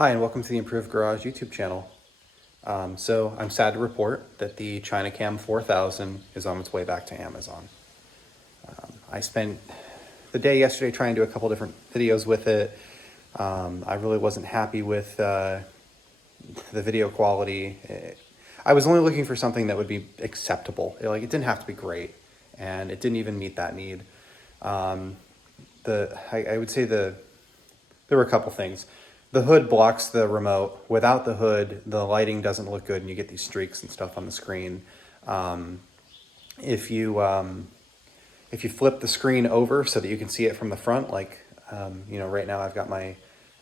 Hi, and welcome to the Improved Garage YouTube channel. So I'm sad to report that the Chinacam 4000 is on its way back to Amazon. I spent the day yesterday trying to do a couple different videos with it. I really wasn't happy with the video quality. I was only looking for something that would be acceptable. It didn't have to be great, and it didn't even meet that need. I would say there were a couple things. The hood blocks the remote. Without the hood, the lighting doesn't look good and you get these streaks and stuff on the screen. If you flip the screen over so that you can see it from the front, right now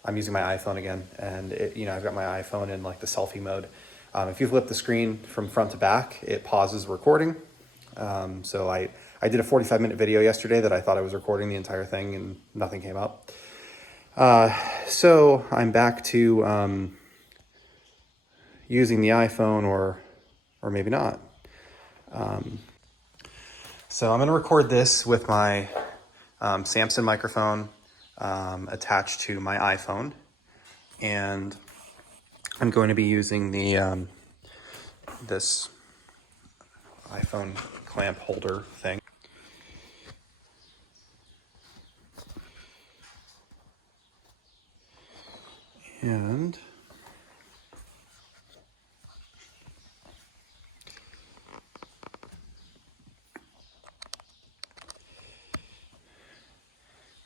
I'm using my iPhone again, and I've got my iPhone in like the selfie mode. If you flip the screen from front to back, it pauses recording. So I did a 45-minute video yesterday that I thought I was recording the entire thing and nothing came up. So I'm back to using the iPhone or maybe not. So I'm going to record this with my Samsung microphone attached to my iPhone, and I'm going to be using the this iPhone clamp holder thing. And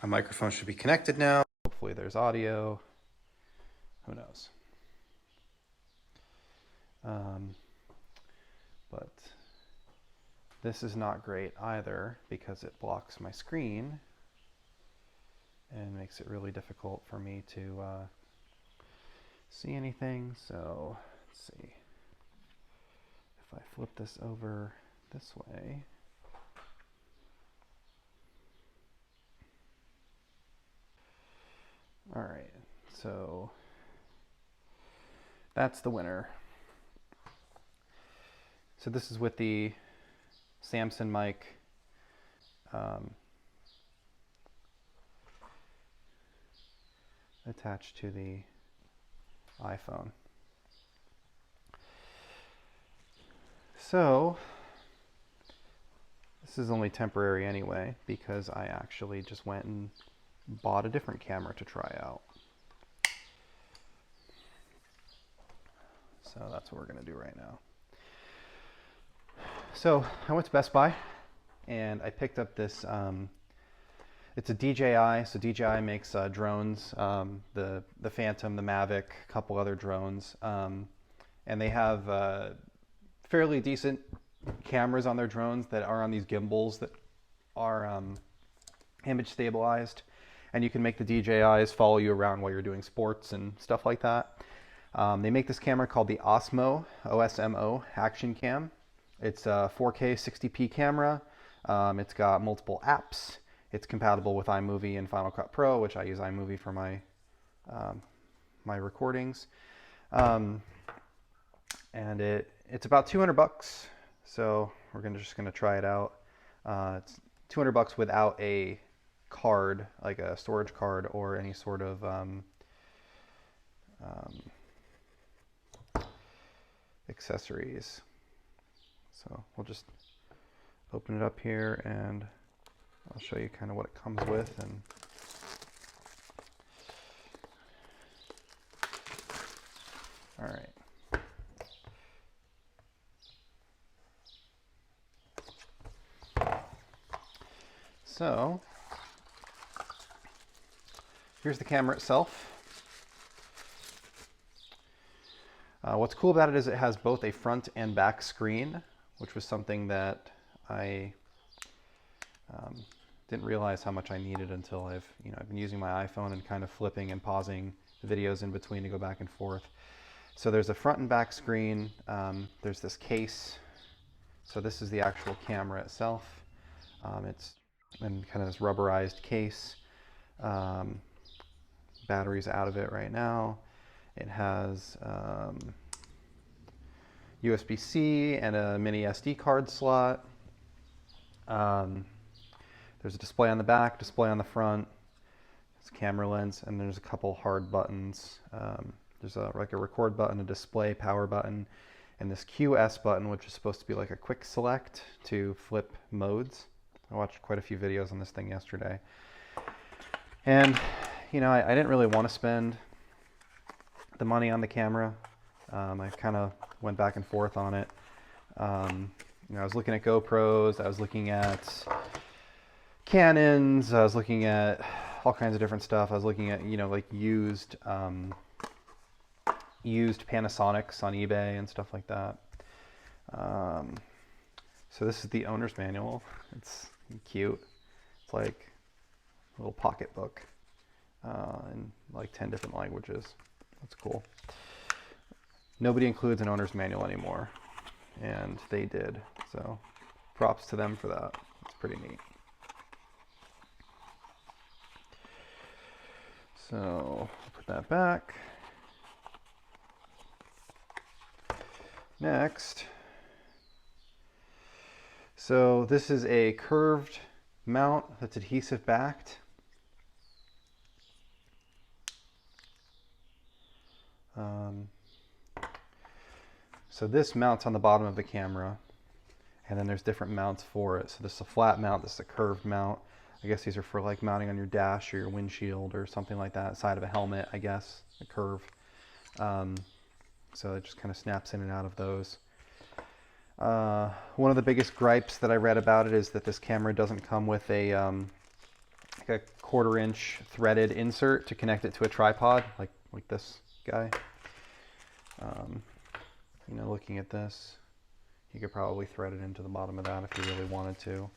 my microphone should be connected now. Hopefully there's audio. Who knows? But this is not great either because it blocks my screen and makes it really difficult for me to see anything. So let's see. If I flip this over this way, all right, so that's the winner. So this is with the Samsung mic. Attached to the iPhone. So this is only temporary anyway, because I actually just went and bought a different camera to try out. So that's what we're going to do right now. So I went to Best Buy and I picked up this, it's a DJI. So DJI makes drones, the Phantom, the Mavic, a couple other drones. And they have fairly decent cameras on their drones that are on these gimbals that are image stabilized. And you can make the DJIs follow you around while you're doing sports and stuff like that. They make this camera called the Osmo, OSMO Action Cam. It's a 4K 60p camera. It's got multiple apps. It's compatible with iMovie and Final Cut Pro, which I use iMovie for my my recordings. And it's about $200. So we're just gonna try it out. It's $200 without a card, like a storage card or any sort of accessories. So we'll just open it up here and I'll show you kind of what it comes with. And all right. So here's the camera itself. What's cool about it is it has both a front and back screen, which was something that I didn't realize how much I needed until I've been using my iPhone and kind of flipping and pausing the videos in between to go back and forth. So there's a front and back screen. There's this case. So this is the actual camera itself. It's in kind of this rubberized case. Battery's out of it right now. It has USB-C and a mini SD card slot. There's a display on the back, display on the front. It's a camera lens, and there's a couple hard buttons There's like a record button, a display power button, and this QS button, which is supposed to be like a quick select to flip modes. I watched quite a few videos on this thing yesterday. And, you know, I didn't really want to spend the money on the camera. I kind of went back and forth on it. You know, I was looking at GoPros, I was looking at Canons, I was looking at all kinds of different stuff. I was looking at, you know, like used Panasonics on eBay and stuff like that. So this is the owner's manual. It's cute. It's like a little pocketbook in like 10 different languages. That's cool. Nobody includes an owner's manual anymore, and they did. So props to them for that. It's pretty neat. So put that back. Next, so this is a curved mount that's adhesive backed. So this mounts on the bottom of the camera, and then there's different mounts for it. So this is a flat mount, this is a curved mount. I guess these are for like mounting on your dash or your windshield or something like that, side of a helmet, I guess, a curve. So it just kind of snaps in and out of those. One of the biggest gripes that I read about it is that this camera doesn't come with a 1/4-inch threaded insert to connect it to a tripod, like this guy. You know, looking at this, you could probably thread it into the bottom of that if you really wanted to.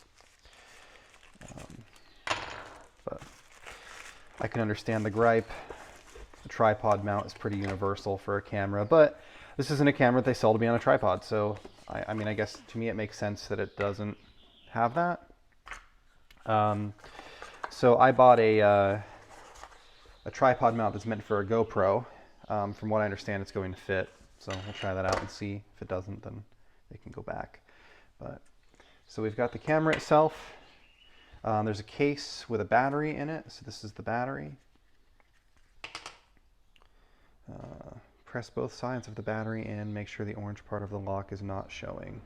But I can understand the gripe. The tripod mount is pretty universal for a camera, but this isn't a camera they sell to be on a tripod, so I mean, I guess to me it makes sense that it doesn't have that. So I bought a tripod mount that's meant for a GoPro. From what I understand, it's going to fit, so we'll try that out and see. If it doesn't, then it can go back. But so we've got the camera itself. There's a case with a battery in it, so this is the battery. Press both sides of the battery in, make sure the orange part of the lock is not showing.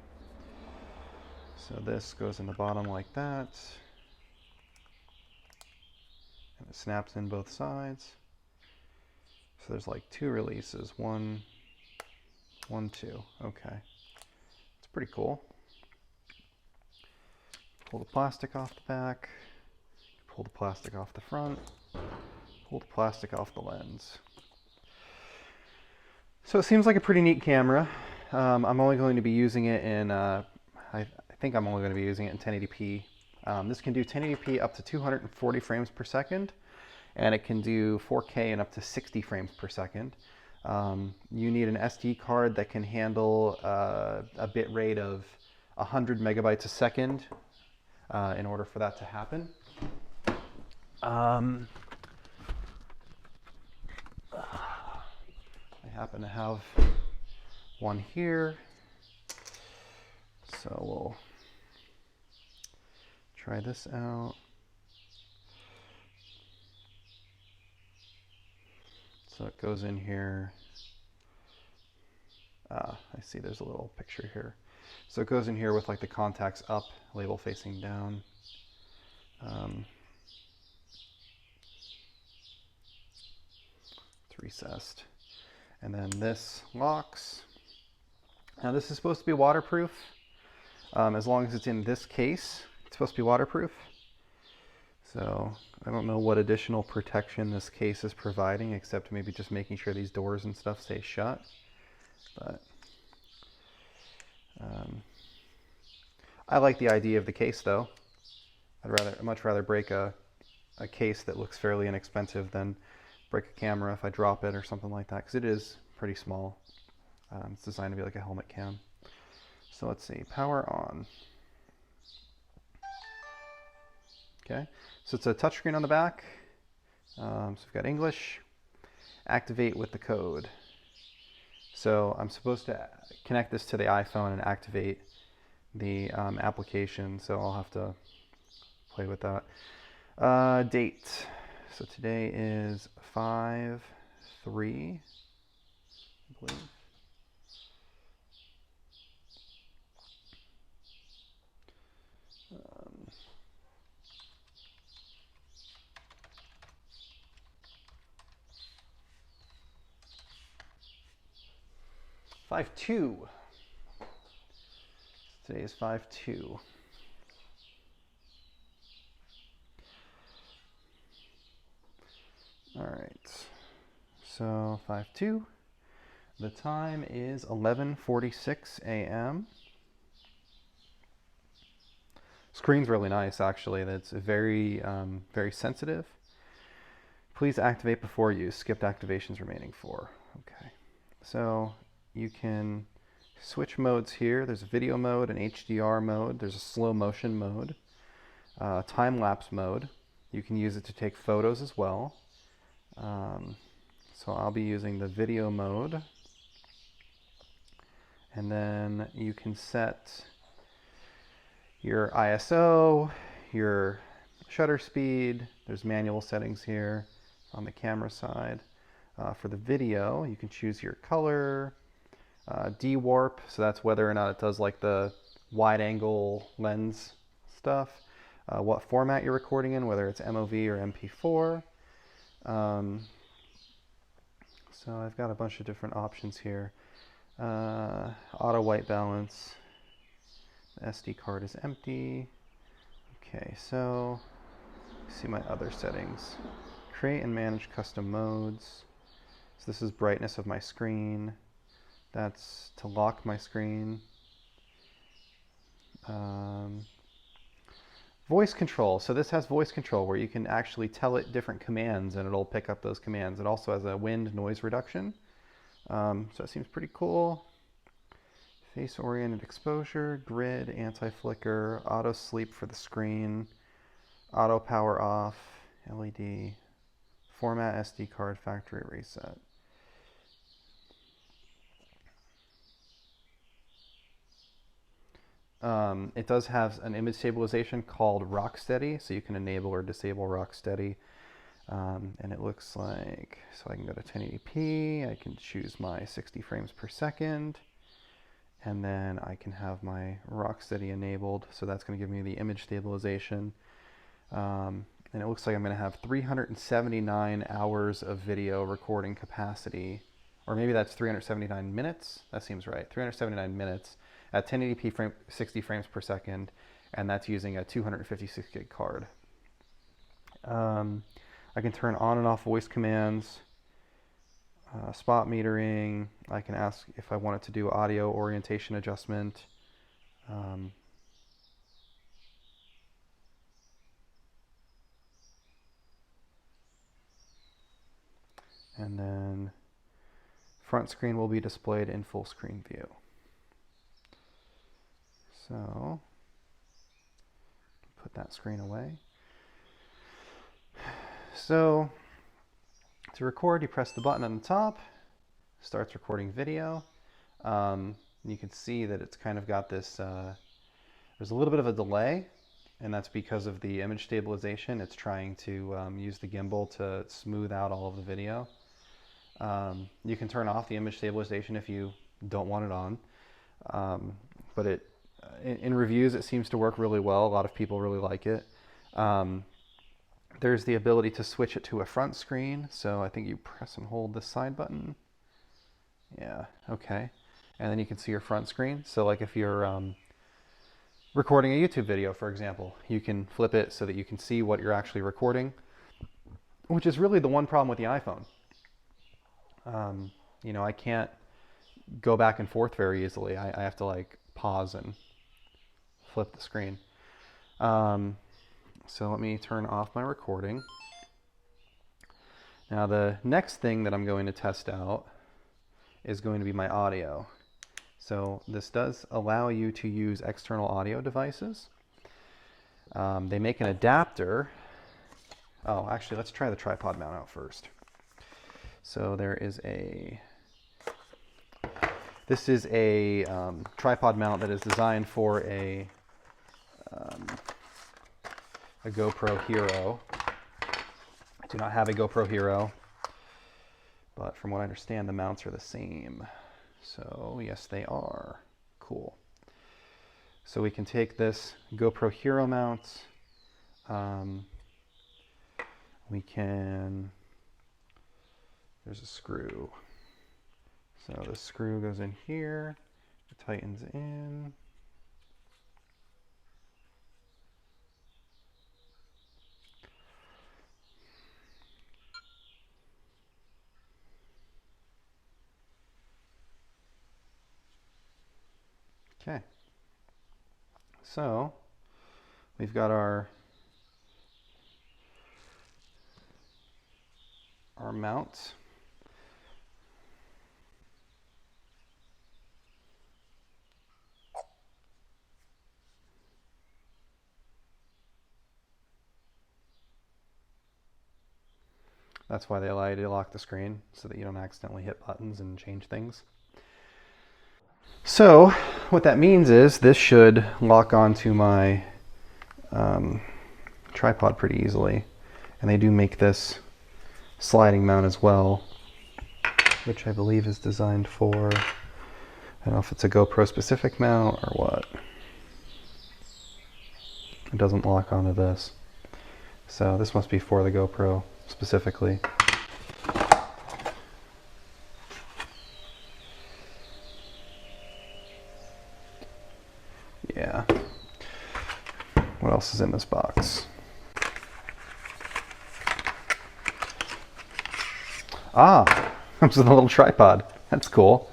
So this goes in the bottom like that, and it snaps in both sides. So there's like 2 releases, one, 2. Okay, it's pretty cool. Pull the plastic off the back, pull the plastic off the front, pull the plastic off the lens. So it seems like a pretty neat camera. I'm only going to be using it in, I think I'm only going to be using it in 1080p. This can do 1080p up to 240 frames per second, and it can do 4K and up to 60 frames per second. You need an SD card that can handle a bit rate of 100 megabytes a second in order for that to happen. I happen to have one here, so we'll try this out. So it goes in here. I see there's a little picture here. So it goes in here with like the contacts up, label facing down. It's recessed. And then this locks. Now this is supposed to be waterproof. As long as it's in this case, it's supposed to be waterproof. So I don't know what additional protection this case is providing, except maybe just making sure these doors and stuff stay shut. But I like the idea of the case though. I'd much rather break a case that looks fairly inexpensive than break a camera if I drop it or something like that, because it is pretty small. It's designed to be like a helmet cam. So let's see, power on. Okay, so it's a touchscreen on the back. So we've got English. Activate with the code. So I'm supposed to connect this to the iPhone and activate the application, so I'll have to play with that. Date. So today is 5/3. believe. Um, 5.2. Today is 5.2. All right, so 5.2. The time is 11:46 a.m. Screen's really nice, actually. That's very, very sensitive. Please activate before use. Skipped activations remaining 4. Okay, so you can switch modes here. There's a video mode, an HDR mode. There's a slow motion mode, time-lapse mode. You can use it to take photos as well. So I'll be using the video mode. And then you can set your ISO, your shutter speed. There's manual settings here on the camera side. For the video, you can choose your color, D-warp, so that's whether or not it does like the wide angle lens stuff, what format you're recording in, whether it's MOV or MP4. So I've got a bunch of different options here. Auto white balance. The SD card is empty. Okay, so see my other settings. Create and manage custom modes. So this is brightness of my screen. That's to lock my screen. Voice control. So this has voice control where you can actually tell it different commands and it'll pick up those commands. It also has a wind noise reduction. So it seems pretty cool. Face-oriented exposure, grid, anti-flicker, auto sleep for the screen, auto power off, LED, format SD card, factory reset. It does have an image stabilization called Rocksteady, so you can enable or disable Rocksteady. And it looks like, so I can go to 1080p, I can choose my 60 frames per second, and then I can have my Rocksteady enabled, so that's going to give me the image stabilization. And it looks like I'm going to have 379 hours of video recording capacity, or maybe that's 379 minutes, that seems right, 379 minutes at 1080p 60 frames per second, and that's using a 256 gig card. I can turn on and off voice commands, spot metering. I can ask if I want it to do audio orientation adjustment. And then front screen will be displayed in full screen view. So put that screen away. So to record, you press the button on the top, starts recording video. You can see that it's kind of got this, there's a little bit of a delay, and that's because of the image stabilization. It's trying to use the gimbal to smooth out all of the video. You can turn off the image stabilization if you don't want it on, but in reviews it seems to work really well. A lot of people really like it. There's the ability to switch it to a front screen, so I think you press and hold the side button. Yeah, okay. And then you can see your front screen. So like if you're recording a YouTube video, for example, you can flip it so that you can see what you're actually recording, which is really the one problem with the iPhone. You know, I can't go back and forth very easily. I have to like pause and flip the screen. So let me turn off my recording. Now the next thing that I'm going to test out is going to be my audio. So this does allow you to use external audio devices. They make an adapter. Oh, actually, let's try the tripod mount out first. So there is this is a tripod mount that is designed for a GoPro Hero. I do not have a GoPro Hero, but from what I understand, the mounts are the same. So yes, they are. Cool. So we can take this GoPro Hero mount. We can, there's a screw. So the screw goes in here, it tightens in. Okay. So we've got our mount. That's why they allow you to lock the screen, so that you don't accidentally hit buttons and change things. So what that means is this should lock onto my tripod pretty easily. And they do make this sliding mount as well, which I believe is designed for, I don't know if it's a GoPro specific mount or what. It doesn't lock onto this. So this must be for the GoPro specifically. Yeah. What else is in this box? Ah, it's a little tripod. That's cool.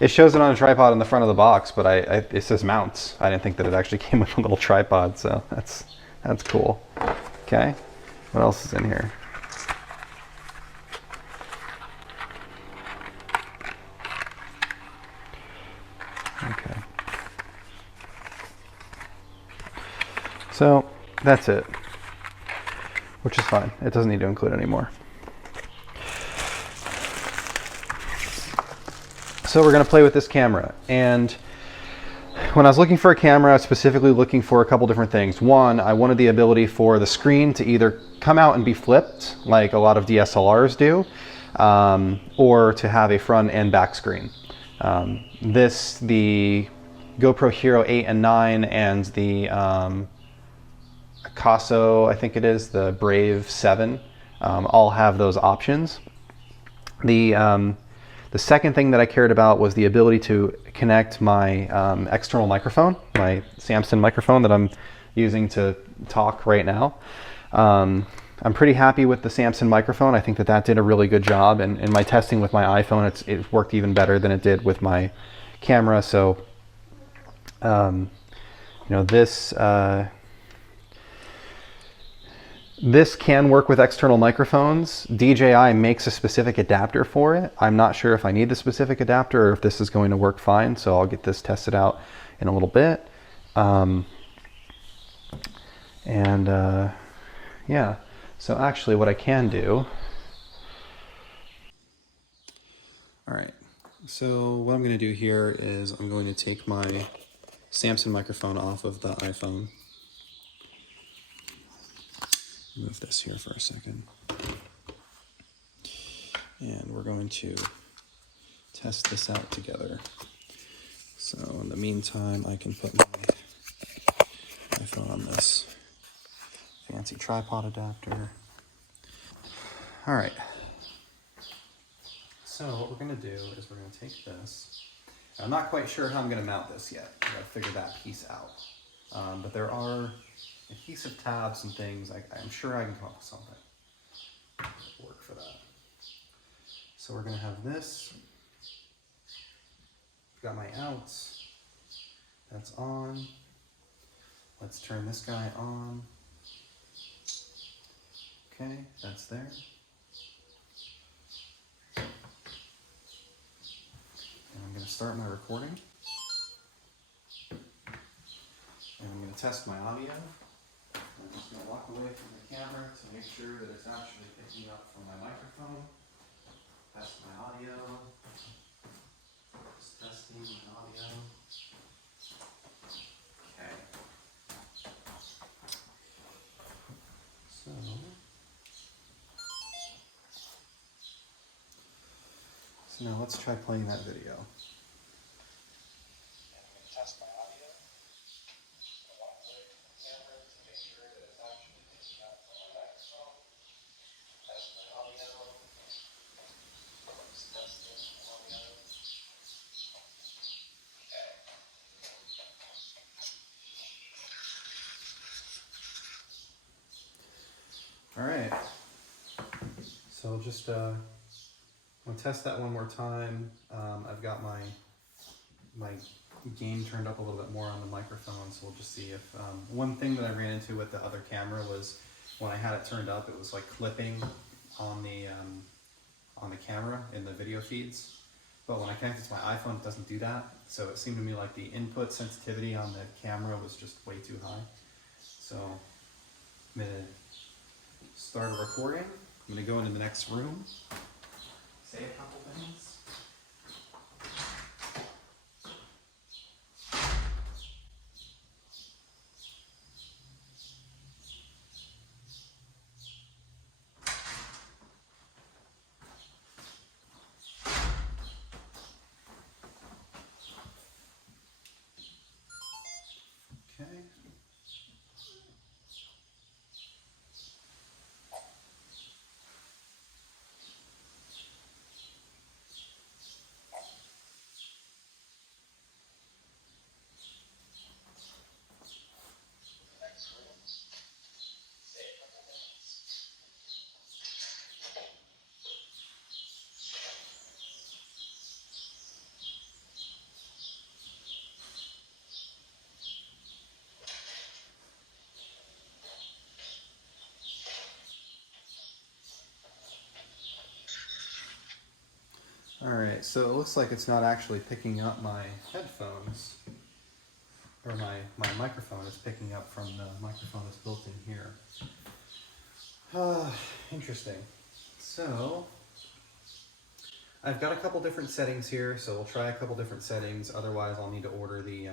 It shows it on a tripod in the front of the box, but it says mounts. I didn't think that it actually came with a little tripod, so that's cool. Okay, what else is in here? Okay. So that's it, which is fine. It doesn't need to include any more. So we're going to play with this camera, and when I was looking for a camera, I was specifically looking for a couple different things. One, I wanted the ability for the screen to either come out and be flipped, like a lot of DSLRs do, or to have a front and back screen. The GoPro Hero 8 and 9 and the Casso, I think it is, the Brave 7, all have those options. The second thing that I cared about was the ability to connect my external microphone, my Samson microphone that I'm using to talk right now. I'm pretty happy with the Samson microphone. I think that did a really good job, and in my testing with my iPhone, it worked even better than it did with my camera. So, this can work with external microphones. DJI makes a specific adapter for it. I'm not sure if I need the specific adapter or if this is going to work fine, so I'll get this tested out in a little bit. Yeah, so actually what I can do... All right, so what I'm going to do here is I'm going to take my Samson microphone off of the iPhone. Move this here for a second. And we're going to test this out together. So in the meantime, I can put my iPhone on this fancy tripod adapter. All right. So what we're going to do is we're going to take this. I'm not quite sure how I'm going to mount this yet. I've got to figure that piece out. But there are adhesive tabs and things. I'm sure I can come up with something that will work for that. So we're going to have this. Got my outs. That's on. Let's turn this guy on. Okay, that's there. And I'm going to start my recording. And I'm going to test my audio. I'm just going to walk away from the camera to make sure that it's actually picking up from my microphone. Test my audio. Just testing my audio. Okay. So, So now let's try playing that video. All right, so just I'll test that one more time. I've got my gain turned up a little bit more on the microphone, so we'll just see if one thing that I ran into with the other camera was when I had it turned up, it was like clipping on the camera in the video feeds. But when I connect it to my iPhone, it doesn't do that. So it seemed to me like the input sensitivity on the camera was just way too high. So I'm gonna start a recording. I'm gonna go into the next room, say a couple things. Okay. Alright, so it looks like it's not actually picking up my headphones, or my microphone. It's picking up from the microphone that's built in here. Interesting. So, I've got a couple different settings here, so we'll try a couple different settings. Otherwise, I'll need to order the,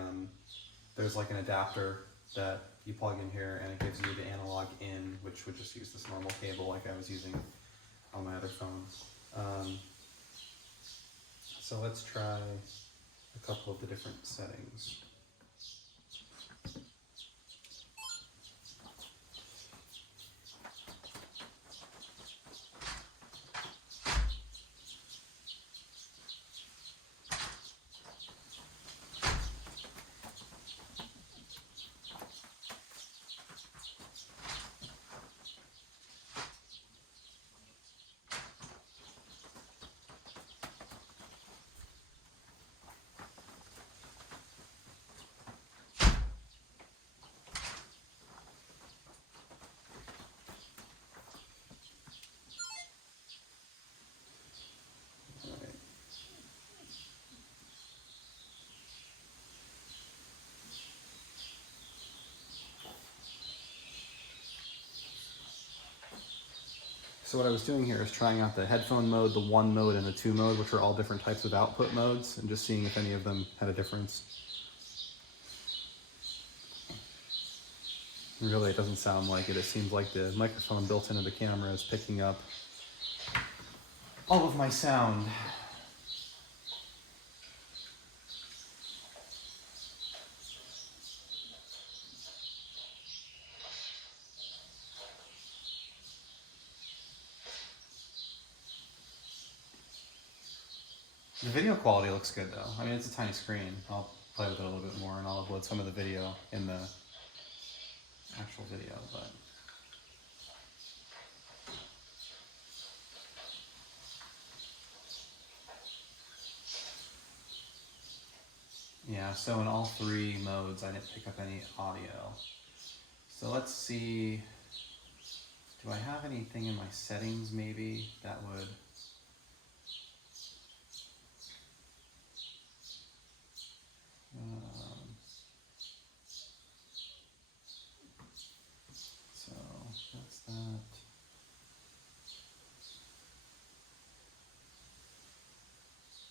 there's like an adapter that you plug in here, and it gives you the analog in, which would just use this normal cable like I was using on my other phone. So let's try a couple of the different settings. So what I was doing here is trying out the headphone mode, the 1 mode, and the 2 mode, which are all different types of output modes, and just seeing if any of them had a difference. Really, it doesn't sound like it. It seems like the microphone built into the camera is picking up all of my sound. The video quality looks good though. I mean, it's a tiny screen. I'll play with it a little bit more and I'll upload some of the video in the actual video, but yeah, so in all 3 modes I didn't pick up any audio. So let's see, do I have anything in my settings maybe that would so that's that.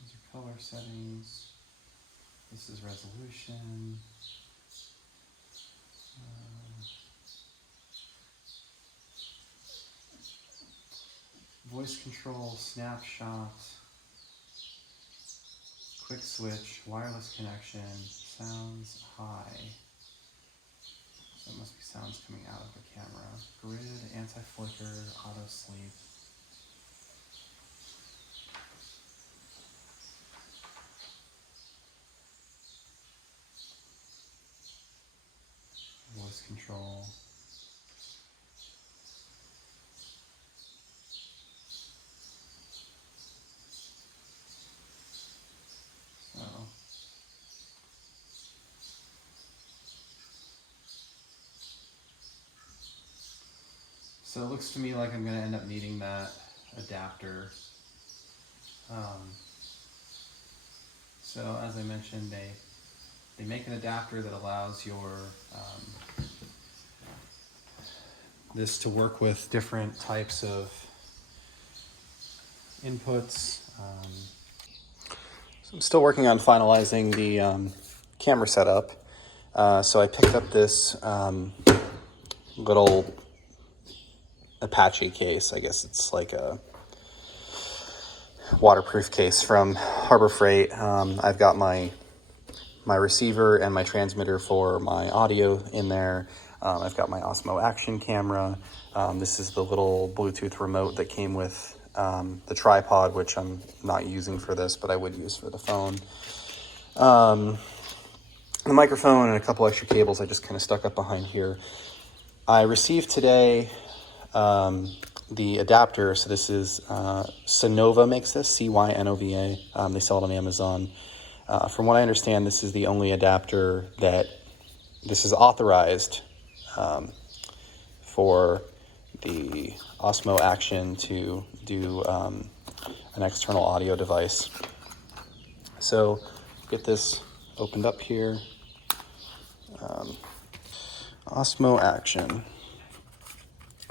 These are color settings. This is resolution. Voice control, snapshot. quick switch, wireless connection, sounds high. So it must be sounds coming out of the camera. Grid, anti-flicker, auto sleep. Voice control. So it looks to me like I'm going to end up needing that adapter. So as I mentioned, they make an adapter that allows your this to work with different types of inputs. So I'm still working on finalizing the camera setup. So I picked up this little Apache case. I guess it's like a waterproof case from Harbor Freight. I've got my receiver and my transmitter for my audio in there. I've got my Osmo action camera. This is the little Bluetooth remote that came with the tripod, which I'm not using for this, but I would use for the phone. The microphone and a couple extra cables I just kind of stuck up behind here. I received today the adapter. So this is Cynova makes this, Cynova. They sell it on Amazon. From what I understand, this is the only adapter that this is authorized for the Osmo Action to do an external audio device. So get this opened up here. Osmo Action.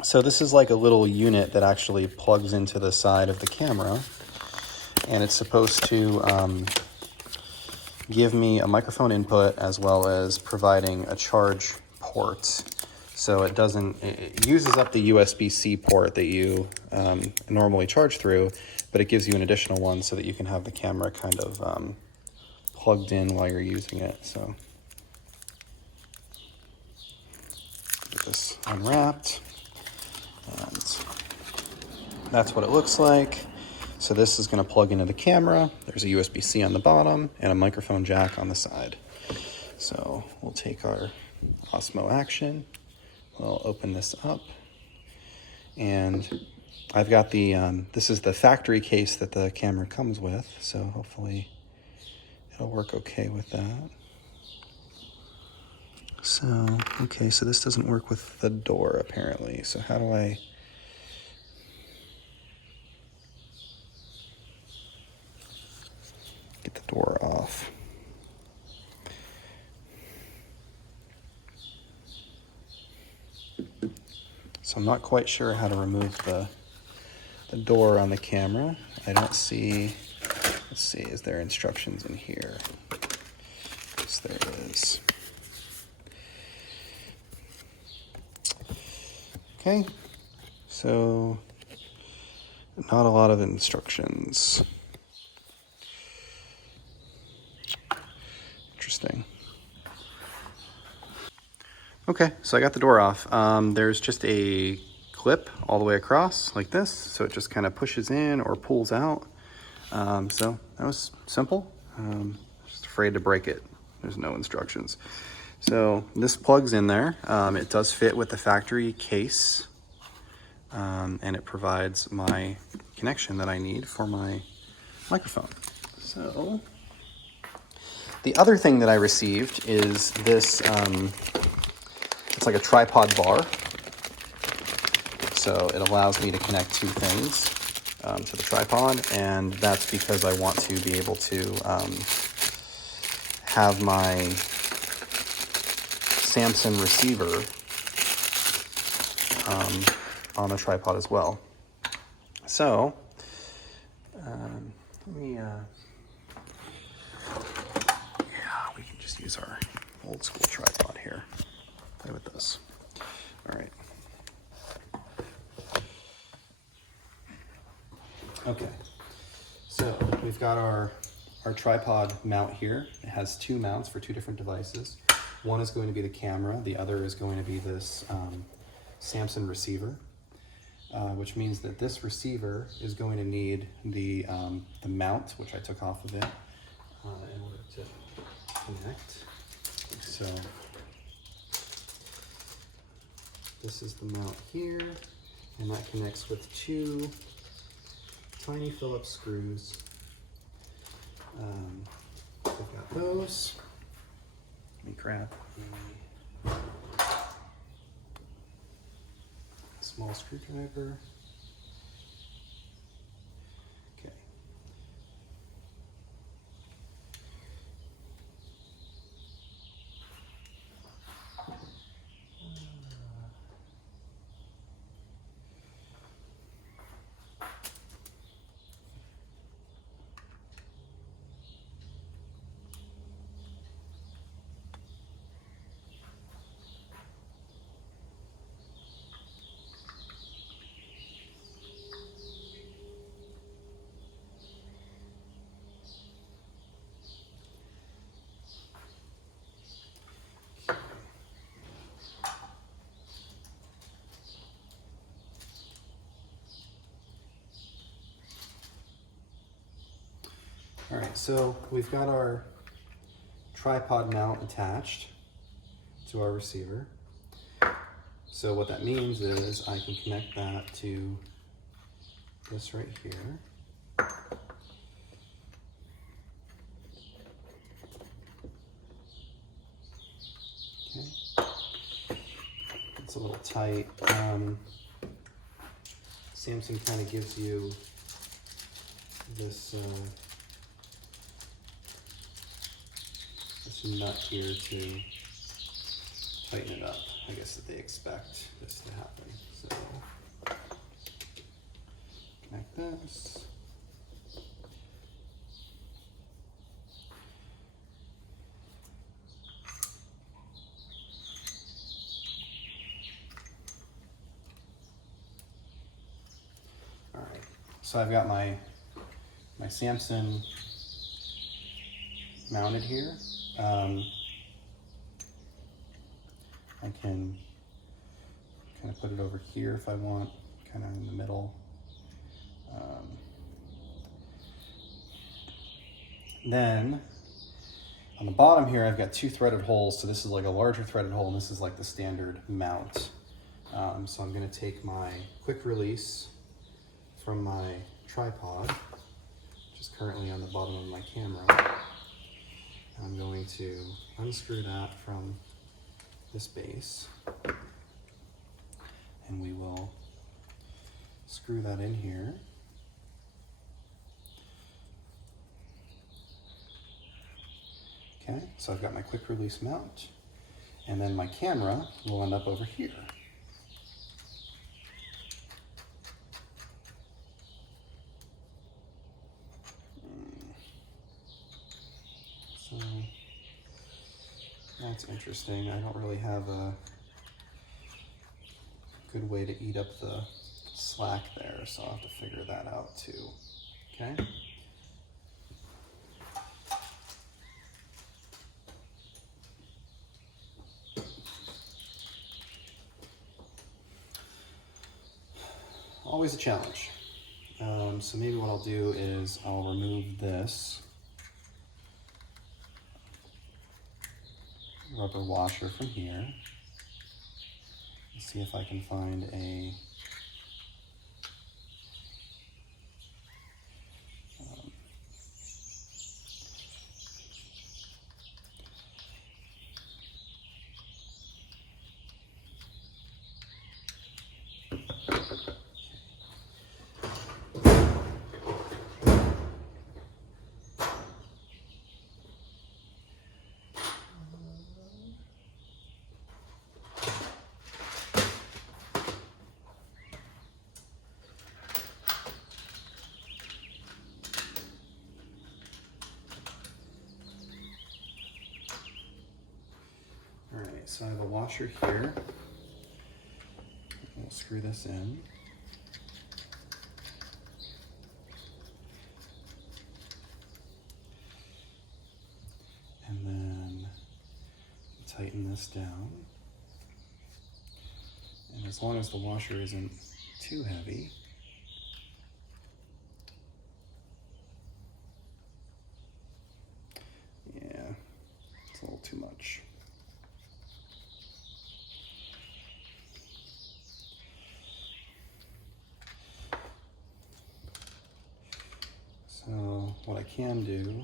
So this is like a little unit that actually plugs into the side of the camera, and it's supposed to give me a microphone input as well as providing a charge port. So it uses up the USB-C port that you normally charge through, but it gives you an additional one so that you can have the camera kind of plugged in while you're using it. So get this unwrapped. And that's what it looks like. So this is going to plug into the camera. There's a USB-C on the bottom and a microphone jack on the side. So we'll take our Osmo Action. We'll open this up. And I've got the, this is the factory case that the camera comes with. So hopefully it'll work okay with that. So, okay, so this doesn't work with the door apparently. So how do I get the door off? So I'm not quite sure how to remove the door on the camera. I don't see, let's see, is there instructions in here? Yes, there is. Okay, so not a lot of instructions. Interesting. Okay, so I got the door off. There's just a clip all the way across like this, so it just kind of pushes in or pulls out. So that was simple. Just afraid to break it. There's no instructions. So this plugs in there. It does fit with the factory case, and it provides my connection that I need for my microphone. So the other thing that I received is this, it's like a tripod bar. So it allows me to connect two things to the tripod, and that's because I want to be able to have my Samsung receiver on the tripod as well. So let me, yeah, we can just use our old school tripod here. Play with this. All right. Okay. So we've got our our tripod mount here. It has two mounts for two different devices. One is going to be the camera, the other is going to be this Samsung receiver, which means that this receiver is going to need the mount, which I took off of it, in order to connect. So this is the mount here, and that connects with two tiny Phillips screws. We've got those. Let me grab a small screwdriver. Okay. All right, so we've got our tripod mount attached to our receiver. So what that means is I can connect that to this right here. Okay. It's a little tight. Samsung kind of gives you this this nut here to tighten it up. I guess that they expect this to happen. So connect this. All right. So I've got my Samsung mounted here. I can kind of put it over here if I want, kind of in the middle. Then on the bottom here, I've got two threaded holes. So this is like a larger threaded hole, and this is like the standard mount. So I'm going to take my quick release from my tripod, which is currently on the bottom of my camera. I'm going to unscrew that from this base, and we will screw that in here. Okay, so I've got my quick release mount, and then my camera will end up over here. So that's interesting. I don't really have a good way to eat up the slack there, so I'll have to figure that out too. Okay. Always a challenge. So maybe what I'll do is I'll remove this rubber washer from here and see if I can find a so I have a washer here. We'll screw this in. this down. And as long as the washer isn't too heavy, yeah, it's a little too much. So what I can do,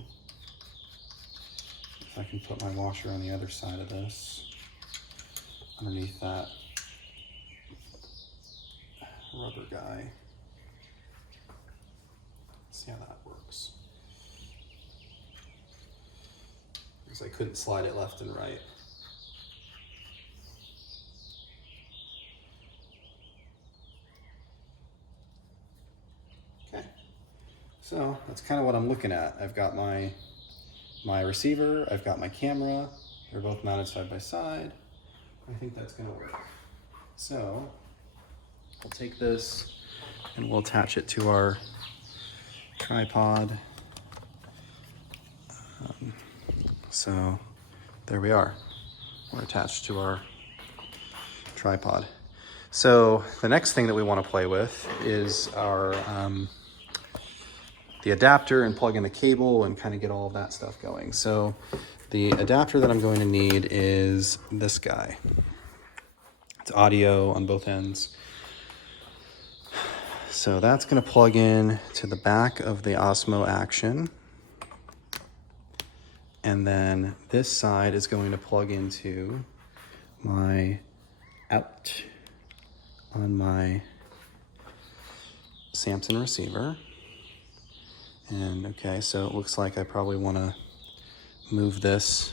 if I can put my washer on the other side of this, underneath that rubber guy. See how that works. Because I couldn't slide it left and right. Okay, so that's kind of what I'm looking at. I've got my receiver, I've got my camera. They're both mounted side by side. I think that's gonna work. So we'll take this and we'll attach it to our tripod. So there we are. We're attached to our tripod. So the next thing that we want to play with is our the adapter and plug in the cable and kind of get all of that stuff going. So the adapter that I'm going to need is this guy. It's audio on both ends. So that's going to plug in to the back of the Osmo Action. And then this side is going to plug into my out on my Samson receiver. And okay, so it looks like I probably want to move this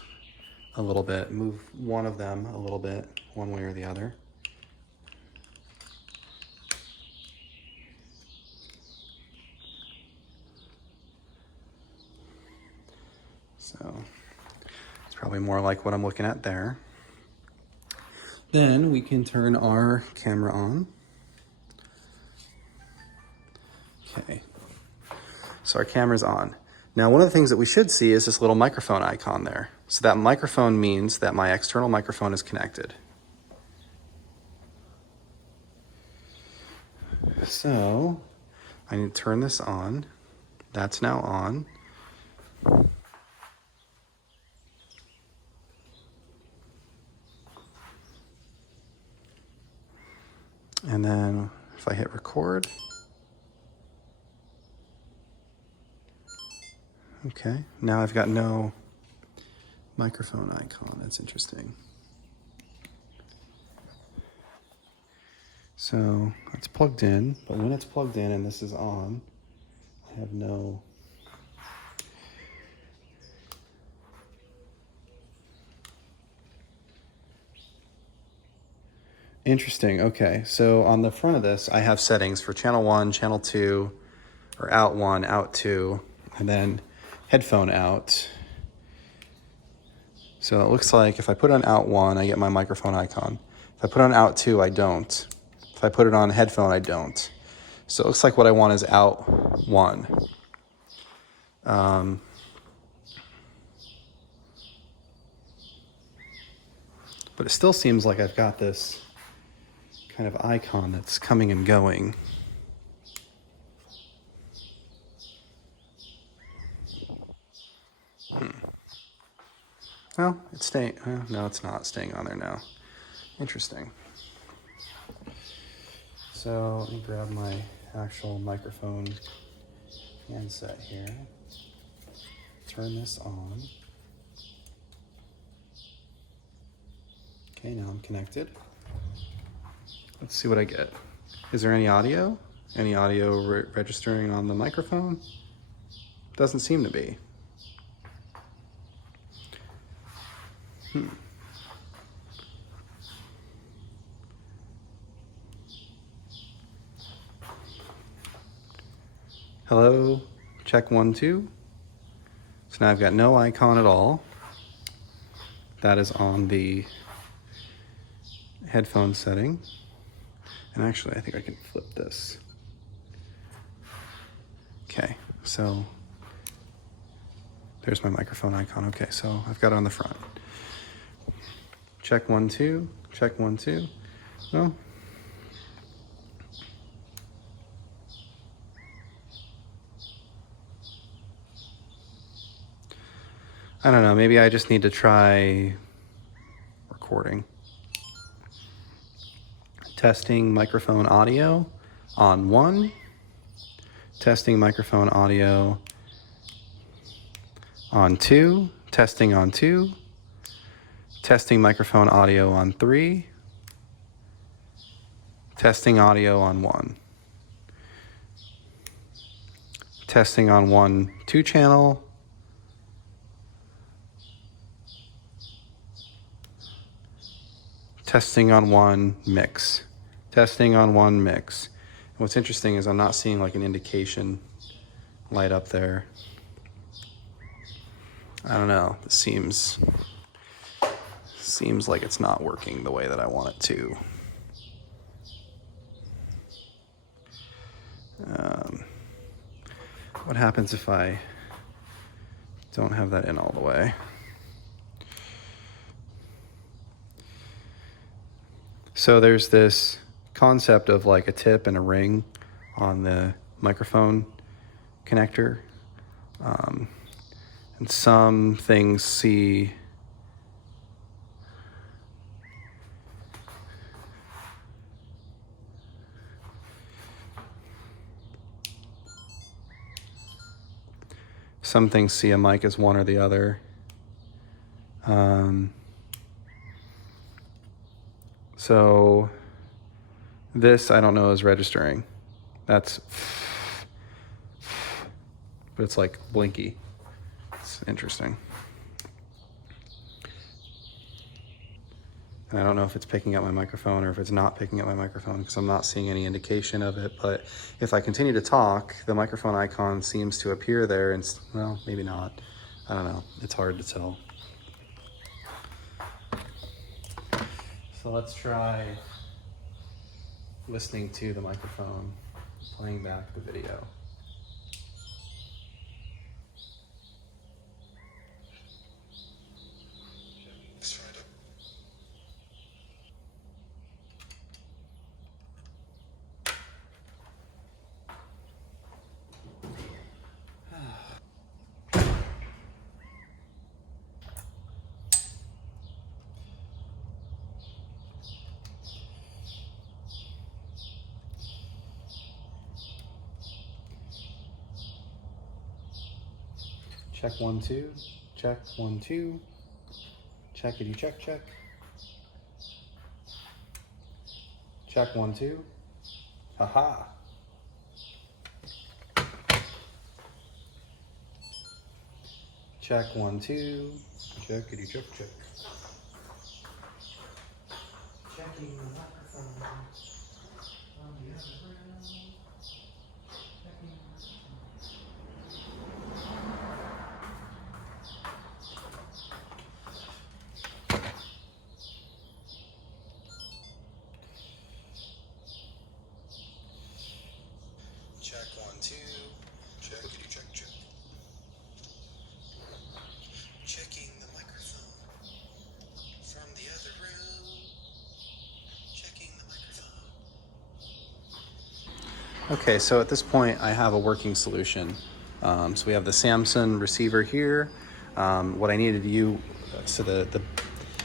a little bit, move one of them a little bit, one way or the other. So it's probably more like what I'm looking at there. Then we can turn our camera on. Okay, so our camera's on. Now, one of the things that we should see is this little microphone icon there. So that microphone means that my external microphone is connected. So I need to turn this on. That's now on. And then if I hit record, okay, now I've got no microphone icon. That's interesting. So it's plugged in, but when it's plugged in and this is on, I have no. Interesting. Okay, so on the front of this, I have settings for channel 1, channel 2, or out 1, out 2, and then headphone out. So it looks like if I put on out 1, I get my microphone icon. If I put on out 2, I don't. If I put it on headphone, I don't. So it looks like what I want is out 1. But it still seems like I've got this kind of icon that's coming and going. Well, it's staying, no, it's not staying on there now. Interesting. So let me grab my actual microphone handset here. Turn this on. Okay, now I'm connected. Let's see what I get. Is there any audio? Any audio registering on the microphone? Doesn't seem to be. Hello, check 1, 2. So now I've got no icon at all. That is on the headphone setting. And actually, I think I can flip this. Okay, so there's my microphone icon. Okay, so I've got it on the front. Check 1, 2. Check 1, 2. Well, I don't know, maybe I just need to try recording. Testing microphone audio on 1. Testing microphone audio on 2. Testing on 2. Testing microphone audio on 3. Testing audio on 1. Testing on 1 2-channel. Testing on 1 mix. Testing on 1 mix. And what's interesting is I'm not seeing like an indication light up there. I don't know. This seems like it's not working the way that I want it to. What happens if I don't have that in all the way? So there's this concept of like a tip and a ring on the microphone connector. And some things see a mic as one or the other. So this I don't know is registering. That's, but it's like blinky. It's interesting. And I don't know if it's picking up my microphone or if it's not picking up my microphone because I'm not seeing any indication of it. But if I continue to talk, the microphone icon seems to appear there and, well, maybe not. I don't know. It's hard to tell. So let's try listening to the microphone, playing back the video. Check 1, 2. Check 1, 2. Checkity check check. Check 1, 2. Haha. Check 1, 2. Checkity check check. Checking the microphone on the other round. Checking the Check 1, 2. Checkity check check. Checking the microphone from the other room. Checking the microphone. Okay, so at this point I have a working solution. So we have the Samsung receiver here. What I needed to do, so the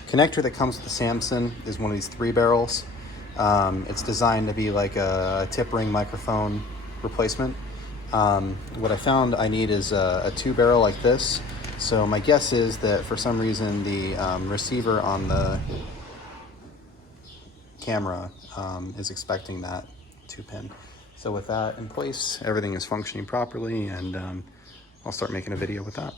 connector that comes with the Samsung is one of these 3 barrels. It's designed to be like a tip ring microphone replacement. What I found I need is a 2 barrel like this. So my guess is that for some reason the receiver on the camera is expecting that 2-pin. So with that in place, everything is functioning properly, and I'll start making a video with that.